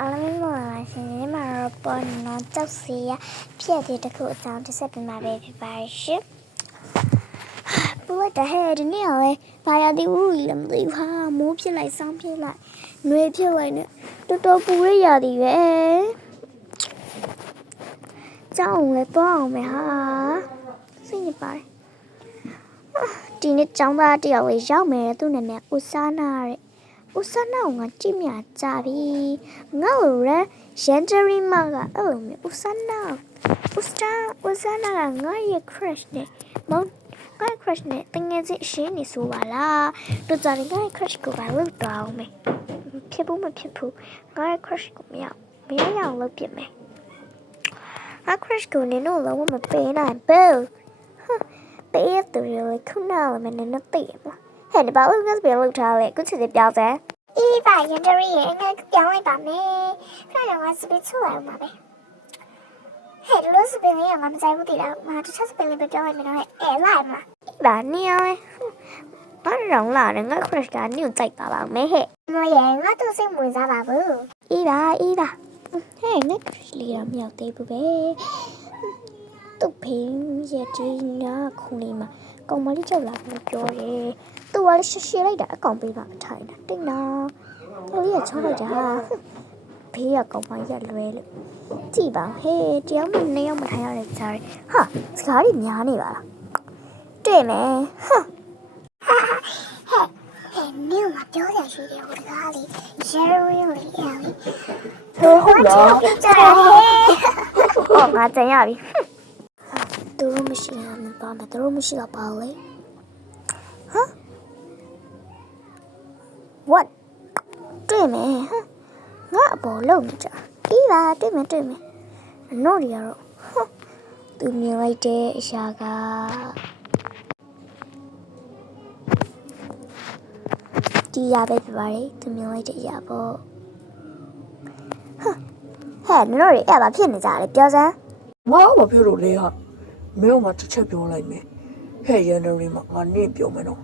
အားလုံးမင်္ဂလာပါရှင်ဒီနေ့မှာတော့ပေါ်နော်ကြောက်စီရဖြစ်တဲ့တစ်ခုအကြောင်းတစ်ဆက်ပြမှာပဲဖြစ်ပါရှင်ပူရတဲ့ဟဲ့ဒီနေ့ကလည်းဘာရသည်ဦးလည်းမသိဘူးဟာမိုးဖြစ်လိုက်ဆောင်းဖြစ်လိုက်နှွေဖြစ်လိုက်နဲ့တော်တော်ပူရရသည်ပဲကြောက်အောင်လည်းတော့အောင်မယ်ဟာစိတ်ညစ်ပါတယ်ဒီနေ့ចောင်းသားတယောက်လေးရောက်မယ်တဲ့သူ့နာမည်ဦးစာနာတဲ့ ဦးစနာကကြည့်မြကြပြီငါ့ကိုရရန်ဂျရီမာကအဲ့လိုမျိုးဦးစနာဦးစတာဦးစနာကငါ့ရဲ့ crush နဲ့မောင်ငါ့ crush နဲ့တငယ်ချင်းအရှင်းနေဆိုပါလားတို့ကြရင်ငါ့ crush ကိုပါလို့တောင်းမယ်ဖြစ်ဘူးမဖြစ်ဘူးငါ့ crush ကိုမရမရရအောင်လုပ်ပြမယ်ငါ crush ကိုနင်တို့လုံးဝမပေးနိုင်ဘူးပေးရတူရလေခုနကလည်းမနေနဲ့တည်မှာ ဟဲ့ဒီဘာလို့ငါစပယ်လောက်ထားလဲခုချက်ချက်ပြောင်းစမ်းအေးပါရန်ဒရီရဲ့ငါပြောင်းလိုက်ပါမယ်ခဏတော့ငါစပယ်ချူအောင်ပါပဲဟဲ့လို့စပယ်လေးကငါမကြိုက်ဘူးတည်လားငါတခြားစပယ်လေးပဲပြောင်းလိုက်မယ်နော်အဲလိုက်မှာဒါနီယောဘာရောင်လာတယ်ငါ crush ကနင့်ကြိုက်ပါပါမယ်ဟဲ့မရဲ့ငါတို့စိတ်ဝင်စားပါဘူးအေးပါအေးပါဟဲ့ငါ crush လေးတော့မရောက်သေးဘူးပဲသူ့ဖေးရဲ့ဒီနာခုန်လေးမှာကောင်မလေးကြောက်လာပြီးပြောတယ် သူကလည်းရှရှလိုက်တာအကောင်ပေးပါမထိုင်တာတိတ်နော်သူကြီးကချောလိုက်တာဘေးကကောင်မကြီးကလွဲလို့ကြည်ပါဟေးတယောက်မှနှစ်ယောက်မထိုင်ရတဲ့ကြားရဟာစကားတွေများနေပါလားတွေ့မယ်ဟာဟဲ့နင်မပြောရရှိတယ်ဟိုကားလေးဂျယ်ရီလေးအလီဟိုဟုတ်လားကြရဟဲ့ဟောငါကြင်ရပြီသူတို့မရှိရင်မပါနဲ့သူတို့မရှိတော့ပါလေ what တွေ့မယ်ဟမ်ငါအပေါ်လုံနေကြပြီးပါတွေ့မယ်တွေ့မယ်အနို့တွေကတော့ဟမ်သူမြင်လိုက်တဲ့အရာကဒီရပဲပြပါတယ်သူမြင်လိုက်တဲ့အရာပေါ့ဟမ်ဟဲ့နို့တွေအဲ့ဘာဖြစ်နေကြလဲပြောစမ်းမမပြောလို့လေဟာမင်းကမှတစ်ချက်ပြောလိုက်မယ်ဟဲ့ရန်ဒရီမှာငါနေပြောမယ်နော်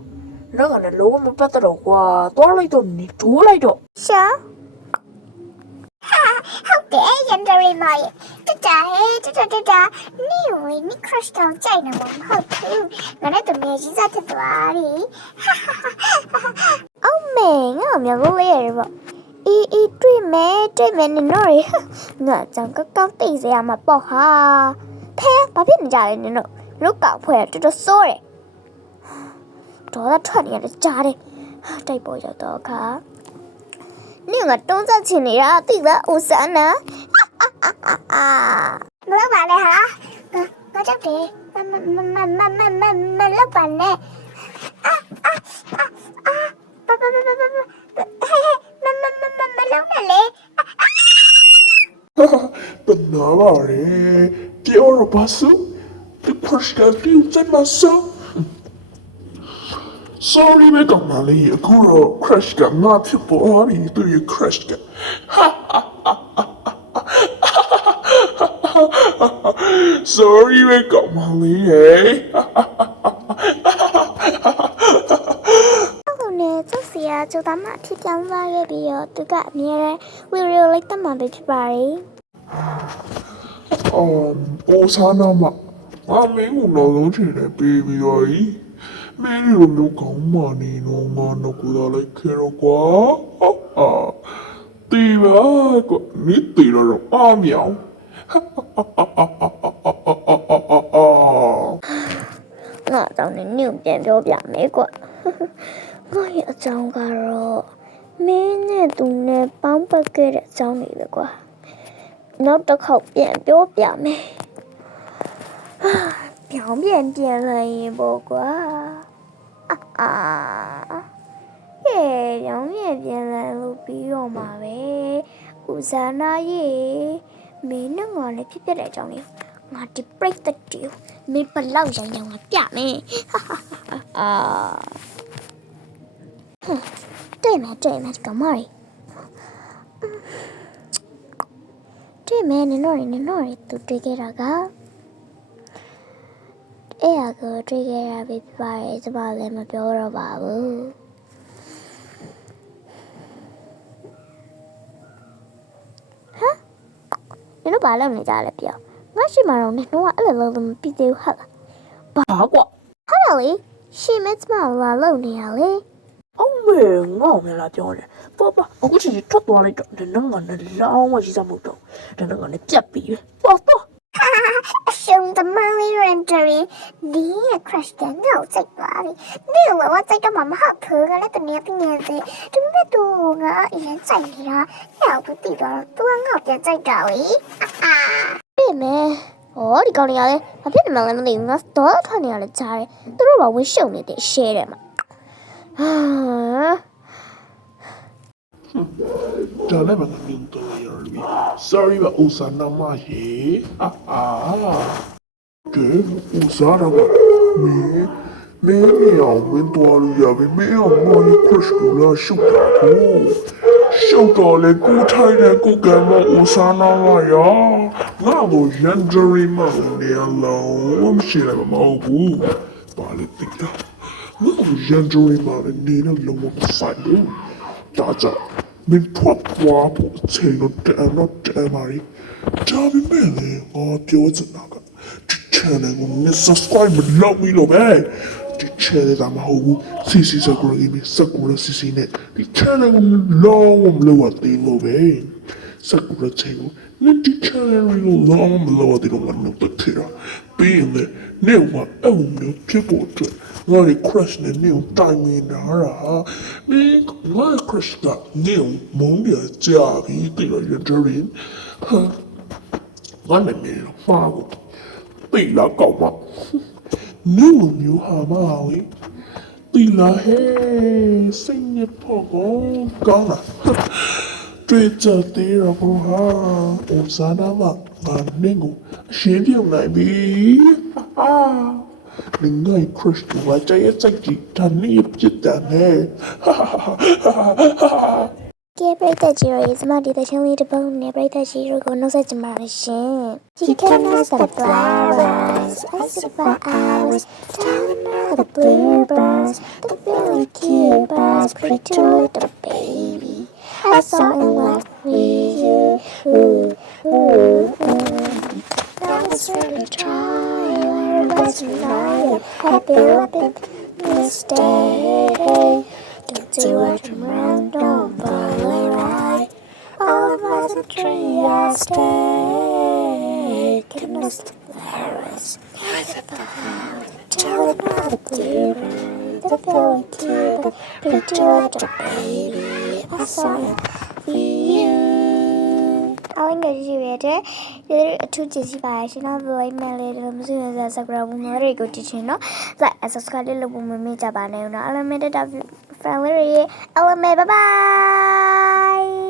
နောက်ကလည်းလုံးဝမပတ်သက်တော့ကွာသွားလိုက်တော့နေဒိုးလိုက်တော့ရှာဟုတ်တယ်ရန်ဒရီမိုင်တတဟဲ့တတတတနီဝီနီ crush တောင်ကြိုက်နေမှာမဟုတ်ဘူးငါနဲ့တမယ်ကြီးစားတက်သွားပြီအော်မေငါမျိုးလို့လေးရပေါ့အီအီတွေ့မယ်တွေ့မယ်နင်တို့ရငါကြောင့်ကောက်ကောက်တိတ်စရာမှာပေါ့ဟာဖဲဘာဖြစ်နေကြလဲနင်တို့လုတ်ကောက်ဖွဲ့တော်တော်စိုးတယ် ဒေါသထွက်နေရတယ်ကြားတယ်တိုက်ပေါ်ရောက်တော့ခါနင့်ကတုံးဆက်ချင်နေတာသိလားဦးစန်းနာမလောက်ပါနဲ့ဟာငါကြောက်တယ်မမမမမမမလောက်ပါနဲ့အာအာအာပပပပပဟဲမမမမမလောက်နဲ့လေပနာပါလေပြောရပါစို့ဒီ crush ကပြူစမ်းမဆော့ Sorry ပဲကောင်းပါလေအခုတော့ crash ကငါဖြစ်ပေါ်ပြီသူရဲ့ crash က Sorry ပဲကောင်းပါလေဟဲ့အခုနဲ့သူ့စီယာကျတော့မှဖြစ်ပြောင်းသွားခဲ့ပြီးတော့သူကအမြဲတမ်းဝီရီယိုလိုက်တတ်မှာပဲဖြစ်ပါလေအော်ပိုစားနာမငါမင်းကိုနောက်ဆုံးချိန်နဲ့ပေးပြီးတော့ဤ မင်းတို့မျိုးကောင်းမှနေတော့ငါတော့ကိုယ်တော်လိုက်ခဲတော့ကွာဟာတီပါကွနိတီတော့အာမြောင်ငါအကြောင်းနဲ့နင့်ကိုပြန်ပြောပြမယ်ကွာငါရဲ့အကြောင်းကတော့မင်းနဲ့သူနဲ့ပေါင်းပတ်ခဲ့တဲ့အကြောင်းတွေပဲကွာနောက်တစ်ခေါက်ပြန်ပြောပြမယ်ဟာပြောင်းပြန်ပြန်လိုက်ရင်ပေါ့ကွာ အာအာဟဲ့ပြောင်းပြန်ပြန်လာလို့ပြီးတော့မှာပဲဦးဇာနာရေမင်းနဲ့ငါလည်းဖြစ်ဖြစ်တဲ့အကြောင်းလေးငါဒီပရိသတ်တီကိုမင်းဘလောက်ရောင်ရောင်ငါပြမယ်ဟာဟာဟာအာဟမ်တွေ့မယ်တွေ့မယ်ကမရီတွေ့မယ်နင်တို့ရနင်တို့ရသူတွေ့ခဲ့တာက အဲ့ဟာကိုတွေ့ခဲ့ရပြီပြပါရဲ့ကျမလည်းမပြောတော့ပါဘူးဘာလုပ်နေကြလဲပြောငါရှိမှတော့နေတော့အဲ့လိုလုပ်လို့မပြီးသေးဘူးဟုတ်လားဘာကွာဟုတ်တယ်လေရှင်မစ်မလာလုပ်နေရလေအောင်မေငေါ့နေလားပြောတယ်ပေါ့ပါအခုချိန်ကြီးထွက်သွားလိုက်တော့ဒီနောက်ကလည်းလောင်းမရှိစမဟုတ်တော့ဒီနောက်ကလည်းပြတ်ပြီးပေါ့ပေါ့ အရှုံးသမားလေးရန်ဒရီဒီရဲ့ crush တဲ့ငါ့ကိုစိတ်ပါပြီဒီလိုဝစိတ်တော့မမဟုတ်ဘူးကလည်းတနေ့တနေ့စီဒီမဲ့သူငါအရင်စိတ်နေတာငါ့ကိုတီးတော့သူကငါ့ကိုပြန်စိတ်တာလေအာပြင်မယ်ဟောဒီကောင်တွေကလည်းဘာဖြစ်နေမှလဲမသိဘူးငါတော့ထွက်နေရလဲကြားတယ်သူတို့ကဝင်းရှုံနေတဲ့ share တယ်မှာ ဒါလည်းမငင်းတော့ရပြီ sorry ပါဥစားနာမရေအာအာကဲဥစားတော့မင်းမင်းမြောင်မင်းတော်လူရပြီမင်းအောင်မော်ရီခရစ်ကူလာရှုပ်တာကိုရှုပ်တော့လေကိုထိုင်တဲ့ကိုကံမဥစားနာမရငါတို့ရန်ဂျရီမနေအလုံးမရှိလည်းမဟုတ်ဘူးပါလေတိတ်တော့ငါတို့ရန်ဂျရီမနေနေလုံးဝဆိုင်ဘူးဒါကြောင့် min pop wa po cheno ta no ta mari ta bi me le ngo pyo chu na ka ti channel ko ni subscribe lo mi lo be ti channel da ma ho bu si si sa ko gi mi sa ko si si ne ti channel ko lo mo lo wa ti lo be sa ko ra che ko ni ti channel ri lo lo mo lo wa ti lo ma no ta ti ra bi le ne wa a wo mi pi po tu ငါ့ရဲ့ crush နဲ့နင့်ကိုတိုင်မင်တာဟာမင်းငါ့ရဲ့ crush ကနင့်ကိုမုန်းရကြာပြီတိရရဒရင်ဟာငါနဲ့နင့်မှားဘူးတိလာကောက်ပါနင့်လိုမျိုးဟာမအောင်တိလာဟဲစိတ်ညစ်ဖို့ကောကောင်းလားတွေ့ကြသေးတော့ဘောဟာဥစားနာမငါနင့်ကိုအရှင်းပြုတ်နိုင်ပြီဟာ Ninguém Cristo vai ter essa dita nem pita, né? ကဲပရိသတ်ကြီးရဲ့စမဒီတဲ့ချင်းလေးတစ်ပုံနဲ့ပရိသတ်ကြီးတို့ကိုနှုတ်ဆက်ကြပါရရှင် Chicken is the flowers I sit for hours telling all the bluebirds the really cute birds pretty little baby I saw in love with you ooh, ooh, ooh. That was really trying It's my happy rabbit this day. Get to it around on Valley Ride. All about the tree I stay. Goodness, the flowers. Eyes at the house. Tell it about the blue. The fairy tale. Pretty little baby. I saw it for you. င်းငယ်ရှိရတဲ့ဒီအထူးကြည့်စီပါရှင်တော့ဘယ်လိုမှလည်းမစိုးရစ subscribe ဘူးမတွေကိုကြည့်ချင်တော့ like and subscribe လုပ်ဖို့မမေ့ကြပါနဲ့နော် element တာ family element bye bye